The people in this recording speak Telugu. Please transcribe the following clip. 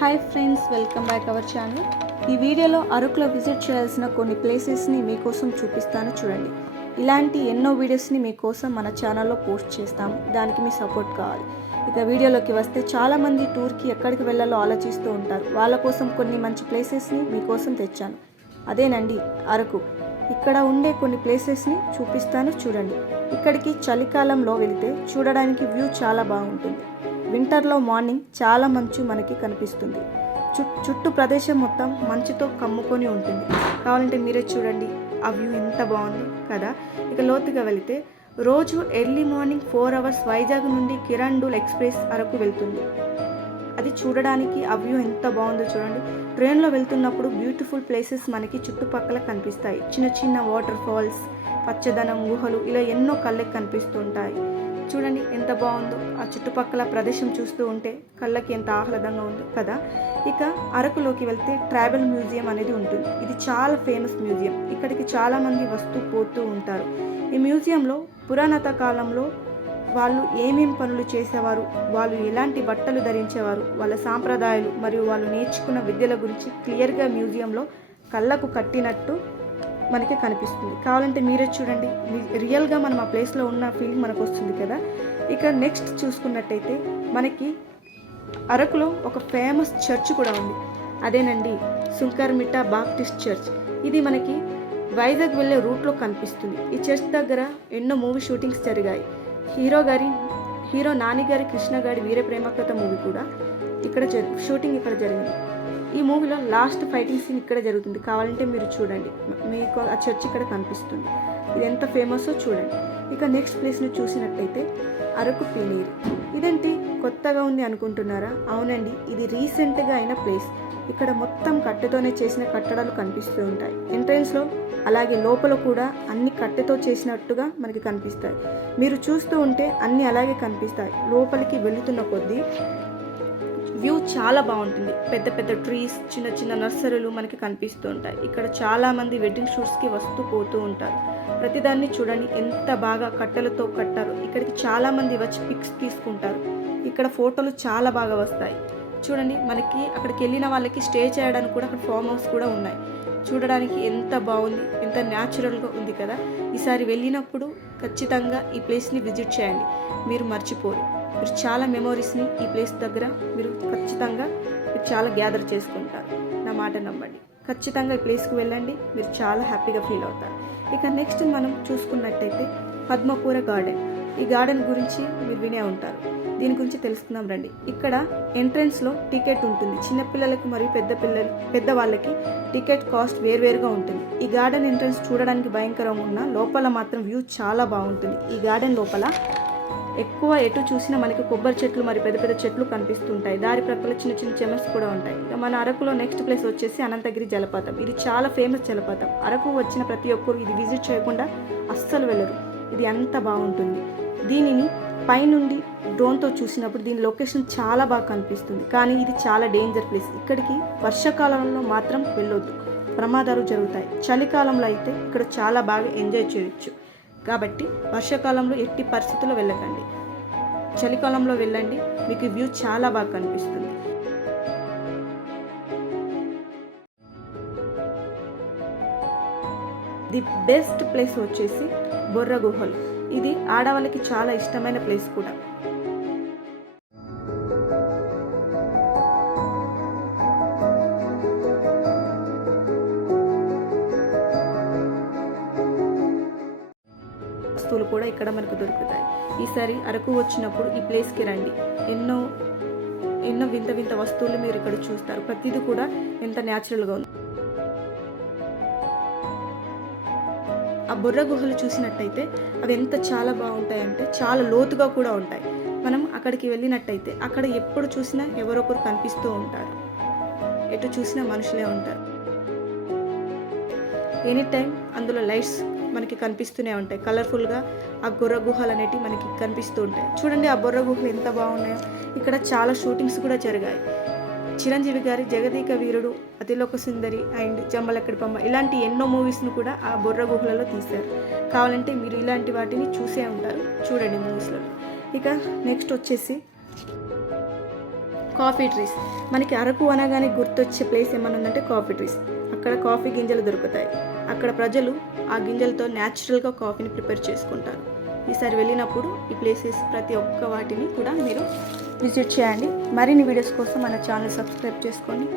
Hi friends, welcome back our channel. ఈ వీడియోలో అరకులో విజిట్ చేయాల్సిన కొన్ని ప్లేసెస్ని మీకోసం చూపిస్తాను, చూడండి. ఇలాంటి ఎన్నో వీడియోస్ని మీకోసం మన ఛానల్లో పోస్ట్ చేస్తాము, దానికి మీ సపోర్ట్ కావాలి. ఇక వీడియోలోకి వస్తే చాలామంది టూర్కి ఎక్కడికి వెళ్ళాలో ఆలోచిస్తూ ఉంటారు. వాళ్ళ కోసం కొన్ని మంచి ప్లేసెస్ని మీకోసం తెచ్చాను. అదేనండి అరకు. ఇక్కడ ఉండే కొన్ని ప్లేసెస్ని చూపిస్తాను, చూడండి. ఇక్కడికి చలికాలంలో వెళితే చూడడానికి వ్యూ చాలా బాగుంటుంది. వింటర్లో మార్నింగ్ చాలా మంచు మనకి కనిపిస్తుంది. చుట్టూ ప్రదేశం మొత్తం మంచుతో కమ్ముకొని ఉంటుంది. కావాలంటే మీరే చూడండి, ఆ వ్యూ ఎంత బాగుంది కదా. ఇక లోతుగా వెళితే రోజు ఎర్లీ మార్నింగ్ 4 hours వైజాగ్ నుండి కిరణ్డూల్ ఎక్స్ప్రెస్ అరకు వెళ్తుంది. అది చూడడానికి ఆ వ్యూ ఎంత బాగుందో చూడండి. ట్రైన్లో వెళ్తున్నప్పుడు బ్యూటిఫుల్ ప్లేసెస్ మనకి చుట్టుపక్కల కనిపిస్తాయి. చిన్న చిన్న వాటర్ ఫాల్స్, పచ్చదనం, గుహలు, ఇలా ఎన్నో కళ్ళకి కనిపిస్తుంటాయి. చూడండి ఎంత బాగుందో. ఆ చుట్టుపక్కల ప్రదేశం చూస్తూ ఉంటే కళ్ళకి ఎంత ఆహ్లాదంగా ఉందో కదా. ఇక అరకులోకి వెళ్తే ట్రైబల్ మ్యూజియం అనేది ఉంటుంది. ఇది చాలా ఫేమస్ మ్యూజియం. ఇక్కడికి చాలామంది వస్తూ పోతూ ఉంటారు. ఈ మ్యూజియంలో పురాతన కాలంలో వాళ్ళు ఏమేం పనులు చేసేవారు, వాళ్ళు ఎలాంటి బట్టలు ధరించేవారు, వాళ్ళ సాంప్రదాయాలు మరియు వాళ్ళు నేర్చుకున్న విద్యల గురించి క్లియర్గా మ్యూజియంలో కళ్ళకు కట్టినట్టు మనకి కనిపిస్తుంది. కావాలంటే మీరే చూడండి, రియల్గా మనం ఆ ప్లేస్లో ఉన్న ఫీలింగ్ మనకు వస్తుంది కదా. ఇక నెక్స్ట్ చూసుకున్నట్టయితే మనకి అరకులో ఒక ఫేమస్ చర్చ్ కూడా ఉంది. అదేనండి సుంకర్మిట్ట బాప్టిస్ట్ చర్చ్. ఇది మనకి వైజాగ్ వెళ్ళే రూట్లో కనిపిస్తుంది. ఈ చర్చ్ దగ్గర ఎన్నో మూవీ షూటింగ్స్ జరిగాయి. హీరో నాని గారి కృష్ణ గారి వీర ప్రేమకథ మూవీ కూడా ఇక్కడ షూటింగ్ ఇక్కడ జరిగింది. ఈ మూవీలో లాస్ట్ ఫైటింగ్ సీన్ ఇక్కడ జరుగుతుంది. కావాలంటే మీరు చూడండి, మీకు ఆ చర్చ్ ఇక్కడ కనిపిస్తుంది. ఇది ఎంత ఫేమస్సో చూడండి. ఇక నెక్స్ట్ ప్లేస్ని చూసినట్టయితే అరకు పీనీరు. ఇదేంటి కొత్తగా ఉంది అనుకుంటున్నారా? అవునండి, ఇది రీసెంట్గా అయిన ప్లేస్. ఇక్కడ మొత్తం కట్టెతోనే చేసిన కట్టడాలు కనిపిస్తూ ఉంటాయి. ఎంట్రన్స్లో అలాగే లోపల కూడా అన్ని కట్టెతో చేసినట్టుగా మనకి కనిపిస్తాయి. మీరు చూస్తూ ఉంటే అన్నీ అలాగే కనిపిస్తాయి. లోపలికి వెళుతున్న కొద్దీ వ్యూ చాలా బాగుంటుంది. పెద్ద పెద్ద ట్రీస్, చిన్న చిన్న నర్సరీలు మనకి కనిపిస్తూ ఉంటాయి. ఇక్కడ చాలామంది వెడ్డింగ్ షూట్స్కి వస్తూ పోతూ ఉంటారు. ప్రతిదాన్ని చూడండి ఎంత బాగా కట్టెలతో కట్టారు. ఇక్కడికి చాలామంది వచ్చి పిక్స్ తీసుకుంటారు. ఇక్కడ ఫోటోలు చాలా బాగా వస్తాయి. చూడండి, మనకి అక్కడికి వెళ్ళిన వాళ్ళకి స్టే చేయడానికి కూడా అక్కడ ఫామ్ హౌస్ కూడా ఉన్నాయి. చూడడానికి ఎంత బాగుంది, ఎంత న్యాచురల్గా ఉంది కదా. ఈసారి వెళ్ళినప్పుడు ఖచ్చితంగా ఈ ప్లేస్ని విజిట్ చేయండి, మీరు మర్చిపోరు. మీరు చాలా మెమోరీస్ని ఈ ప్లేస్ దగ్గర మీరు ఖచ్చితంగా చాలా గ్యాదర్ చేసుకుంటారు. నా మాట నమ్మండి, ఖచ్చితంగా ఈ ప్లేస్కి వెళ్ళండి, మీరు చాలా హ్యాపీగా ఫీల్ అవుతారు. ఇక నెక్స్ట్ మనం చూసుకున్నట్టయితే పద్మపుర గార్డెన్. ఈ గార్డెన్ గురించి మీరు వినే ఉంటారు. దీని గురించి తెలుసుకుందాం రండి. ఇక్కడ ఎంట్రన్స్లో టికెట్ ఉంటుంది. చిన్నపిల్లలకి మరియు పెద్దవాళ్ళకి టికెట్ కాస్ట్ వేరువేరుగా ఉంటుంది. ఈ గార్డెన్ ఎంట్రన్స్ చూడడానికి భయంకరంగా ఉన్న లోపల మాత్రం వ్యూ చాలా బాగుంటుంది. ఈ గార్డెన్ లోపల ఎక్కువ ఎటు చూసినా మనకి కొబ్బరి చెట్లు మరియు పెద్ద పెద్ద చెట్లు కనిపిస్తుంటాయి. దారి ప్రక్కల చిన్న చిన్న చెమర్స్ కూడా ఉంటాయి. ఇక మన అరకులో నెక్స్ట్ ప్లేస్ వచ్చేసి అనంతగిరి జలపాతం. ఇది చాలా ఫేమస్ జలపాతం. అరకు వచ్చిన ప్రతి ఒక్కరు ఇది విజిట్ చేయకుండా అస్సలు వెళ్ళరు. ఇది అంత బాగుంటుంది. దీనిని పైనుండి డ్రోన్తో చూసినప్పుడు దీని లొకేషన్ చాలా బాగా కనిపిస్తుంది. కానీ ఇది చాలా డేంజర్ ప్లేస్. ఇక్కడికి వర్షాకాలంలో మాత్రం వెళ్ళొద్దు, ప్రమాదాలు జరుగుతాయి. చలికాలంలో అయితే ఇక్కడ చాలా బాగా ఎంజాయ్ చేయొచ్చు. కాబట్టి వర్షాకాలంలో ఎట్టి పరిస్థితుల్లో వెళ్ళకండి, చలికాలంలో వెళ్ళండి, మీకు వ్యూ చాలా బాగా కనిపిస్తుంది. ది బెస్ట్ ప్లేస్ వచ్చేసి బొర్ర గుహలు. ఇది ఆడవాళ్ళకి చాలా ఇష్టమైన ప్లేస్ కూడా. వస్తువులు కూడా ఇక్కడ మనకు దొరుకుతాయి. ఈసారి అరకు వచ్చినప్పుడు ఈ ప్లేస్కి రండి. ఎన్నో వింత వింత వస్తువులు మీరు ఇక్కడ చూస్తారు. ప్రతిదీ కూడా ఎంత న్యాచురల్గా ఉంది. ఆ బొర్ర గుహలు చూసినట్టయితే అవి ఎంత చాలా బాగుంటాయంటే చాలా లోతుగా కూడా ఉంటాయి. మనం అక్కడికి వెళ్ళినట్టయితే అక్కడ ఎప్పుడు చూసినా ఎవరొకరు కనిపిస్తూ ఉంటారు. ఎటు చూసినా మనుషులే ఉంటారు. ఎనీ టైం అందులో లైట్స్ మనకి కనిపిస్తూనే ఉంటాయి. కలర్ఫుల్గా ఆ బొర్ర గుహలు అనేటివి మనకి కనిపిస్తూ ఉంటాయి. చూడండి ఆ బొర్ర గుహలు ఎంత బాగున్నాయో. ఇక్కడ చాలా షూటింగ్స్ కూడా జరిగాయి. చిరంజీవి గారి జగదేక వీరుడు, అతిలోక సుందరి అండ్ జంబలక్కడి బొమ్మ ఇలాంటి ఎన్నో మూవీస్ను కూడా ఆ బొర్ర గుహలలో తీశారు. కావాలంటే మీరు ఇలాంటి వాటిని చూసే ఉంటారు, చూడండి మూవీస్లో. ఇక నెక్స్ట్ వచ్చేసి కాఫీ ట్రీస్. మనకి అరకు అనగానే గుర్తొచ్చే ప్లేస్ ఏమన్నా ఉందంటే కాఫీ ట్రీస్. అక్కడ కాఫీ గింజలు దొరుకుతాయి. అక్కడ ప్రజలు ఆ గింజలతో న్యాచురల్గా కాఫీని ప్రిపేర్ చేసుకుంటారు. ఈసారి వెళ్ళినప్పుడు ఈ ప్లేసెస్ ప్రతి ఒక్క వాటిని కూడా మీరు విజిట్ చేయండి. మరిన్ని వీడియోస్ కోసం మన ఛానల్ సబ్స్క్రైబ్ చేసుకోండి.